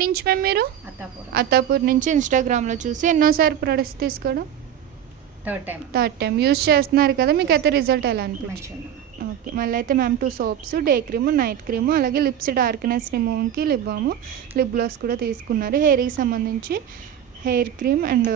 నుంచి మేము మీరు అత్తాపూర్ నుంచి ఇన్స్టాగ్రామ్లో చూసి ఎన్నోసారి ప్రొడక్ట్స్ తీసుకోవడం థర్డ్ టైం యూస్ చేస్తున్నారు కదా, మీకు అయితే రిజల్ట్ ఎలా అనిపించింది? ఓకే, మళ్ళీ అయితే ma'am 2 soaps, day cream, night cream, అలాగే లిప్స్ డార్క్నెస్ రిమూవ్కి లిప్ బామ్, లిప్ గ్లాస్ కూడా తీసుకున్నారు. హెయిర్కి సంబంధించి hair cream and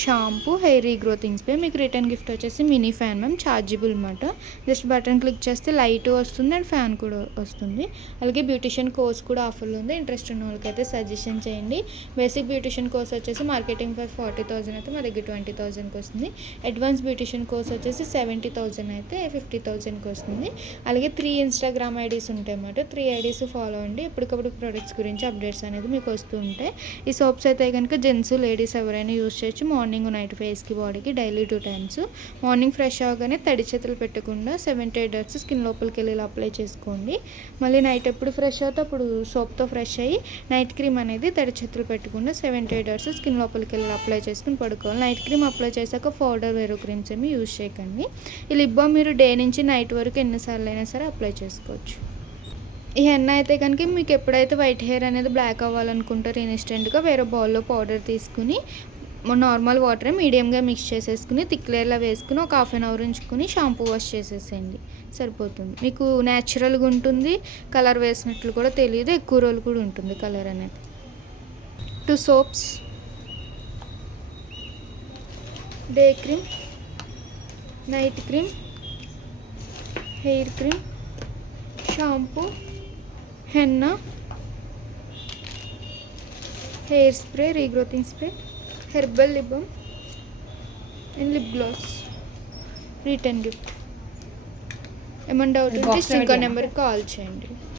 shampoo, hair regrowing spray. మీకు రిటర్న్ గిఫ్ట్ వచ్చేసి మినీ ఫ్యాన్ మ్యామ్, ఛార్జబుల్ అనమాట. జస్ట్ బటన్ క్లిక్ చేస్తే లైట్ వస్తుంది అండ్ ఫ్యాన్ కూడా వస్తుంది. అలాగే బ్యూటిషియన్ కోర్స్ కూడా ఆఫర్లో ఉంది. ఇంట్రెస్ట్ ఉన్న వాళ్ళకైతే సజెషన్ చేయండి. బేసిక్ బ్యూటిషియన్ కోర్స్ వచ్చేసి మార్కెటింగ్ ఫర్ 40,000 అయితే మా దగ్గర 20,000కి వస్తుంది. అడ్వాన్స్ బ్యూటిషియన్ కోర్స్ వచ్చేసి 70,000 అయితే 50,000కి వస్తుంది. అలాగే 3 ఇన్స్టాగ్రామ్ ఐడీస్ ఉంటాయి అన్నమాట. 3 ఐడీస్ ఫాలో అండి. ఎప్పటికప్పుడు ప్రొడక్ట్స్ గురించి అప్డేట్స్ అనేది మీకు వస్తూ ఉంటాయి. ఈ సోప్స్ అయితే కనుక జెంట్స్ లేడీస్ ఎవరైనా యూస్ చేయొచ్చు. మార్నింగ్ నైట్ ఫేస్కి బాడీకి డైలీ 2 టైమ్స్. మార్నింగ్ ఫ్రెష్ అవగానే తడి చేతులు పెట్టకుండా 7 to 8 డ్రాప్స్ స్కిన్ లోపలికి వెళ్ళి ఇలా అప్లై చేసుకోండి. మళ్ళీ నైట్ ఎప్పుడు ఫ్రెష్ అవుతే అప్పుడు సోప్తో ఫ్రెష్ అయ్యి నైట్ క్రీమ్ అనేది తడి చేతులు పెట్టకుండా 7 to 8 డ్రాప్స్ స్కిన్ లోపలికి వెళ్ళి అప్లై చేసుకుని పడుకోవాలి. నైట్ క్రీమ్ అప్లై చేశాక పౌడర్ వేరే క్రీమ్స్ ఏమి యూస్ చేయకండి. ఈ లిప్ బామ్ మీరు డే నుంచి నైట్ వరకు ఎన్నిసార్లు అయినా సరే అప్లై చేసుకోవచ్చు. ఈ హెన్నా అయితే కనుక మీకు ఎప్పుడైతే వైట్ హెయిర్ అనేది బ్లాక్ అవ్వాలనుకుంటారో ఇన్స్టెంట్గా వేరే బౌల్లో పౌడర్ తీసుకుని నార్మల్ వాటర్ మీడియంగా మిక్స్ చేసేసుకుని థిక్ లేయర్లో వేసుకుని ఒక 1/2 hour ఉంచుకుని షాంపూ వాష్ చేసేసేయండి, సరిపోతుంది. మీకు న్యాచురల్గా ఉంటుంది, కలర్ వేసినట్లు కూడా తెలియదు, ఎక్కువ రోజులు కూడా ఉంటుంది కలర్ అనేది. 2 soaps, day cream, night cream, hair cream, shampoo, henna, hair spray, regrowing spray, herbal lip balm and lip gloss. Return gift. ఏమన్నా డౌట్ ఉంటే ఇంకో నెంబర్కి కాల్ చేయండి.